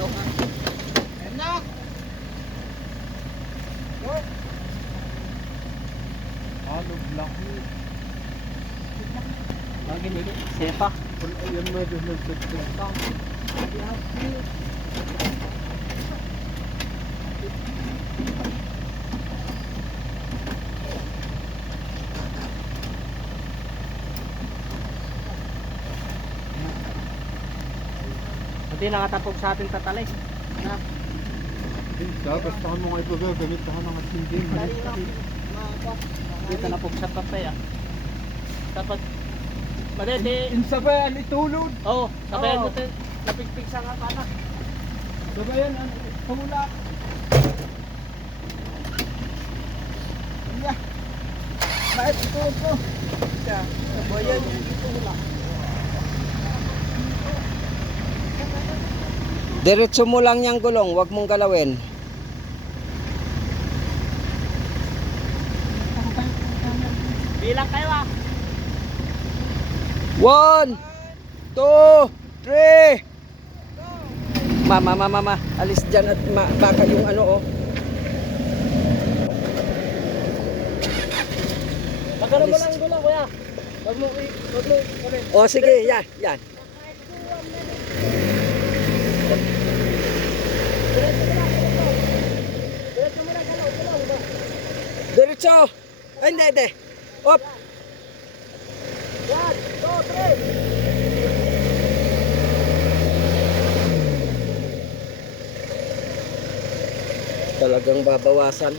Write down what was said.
Enak. Ano laki. Lagi nito. Sepa. Yan medyo nagtututang. Hindi nakatapog sa ating tatalay. Na. Basta ka mo nga ito gamit ka ng ating Dito na po sa tatay ah. Dapat madede. Insabayan itulod. Oo, sabayan Oo. mo napigpig sa kapanak. Sabayan ang tulak. Iya. Bakit itulog ko? Sabayan yung itulak. Diretso mo lang yung gulong, wag mong galawin. Bilang kayo ah. 1, 2, 3. Mama, alis dyan at baka yung ano oh. Magkano mo lang gulang kuya? Wag mo. O sige, yan. Diretso. Ay, hindi. Op. 1, 2, 3. Talagang babawasan.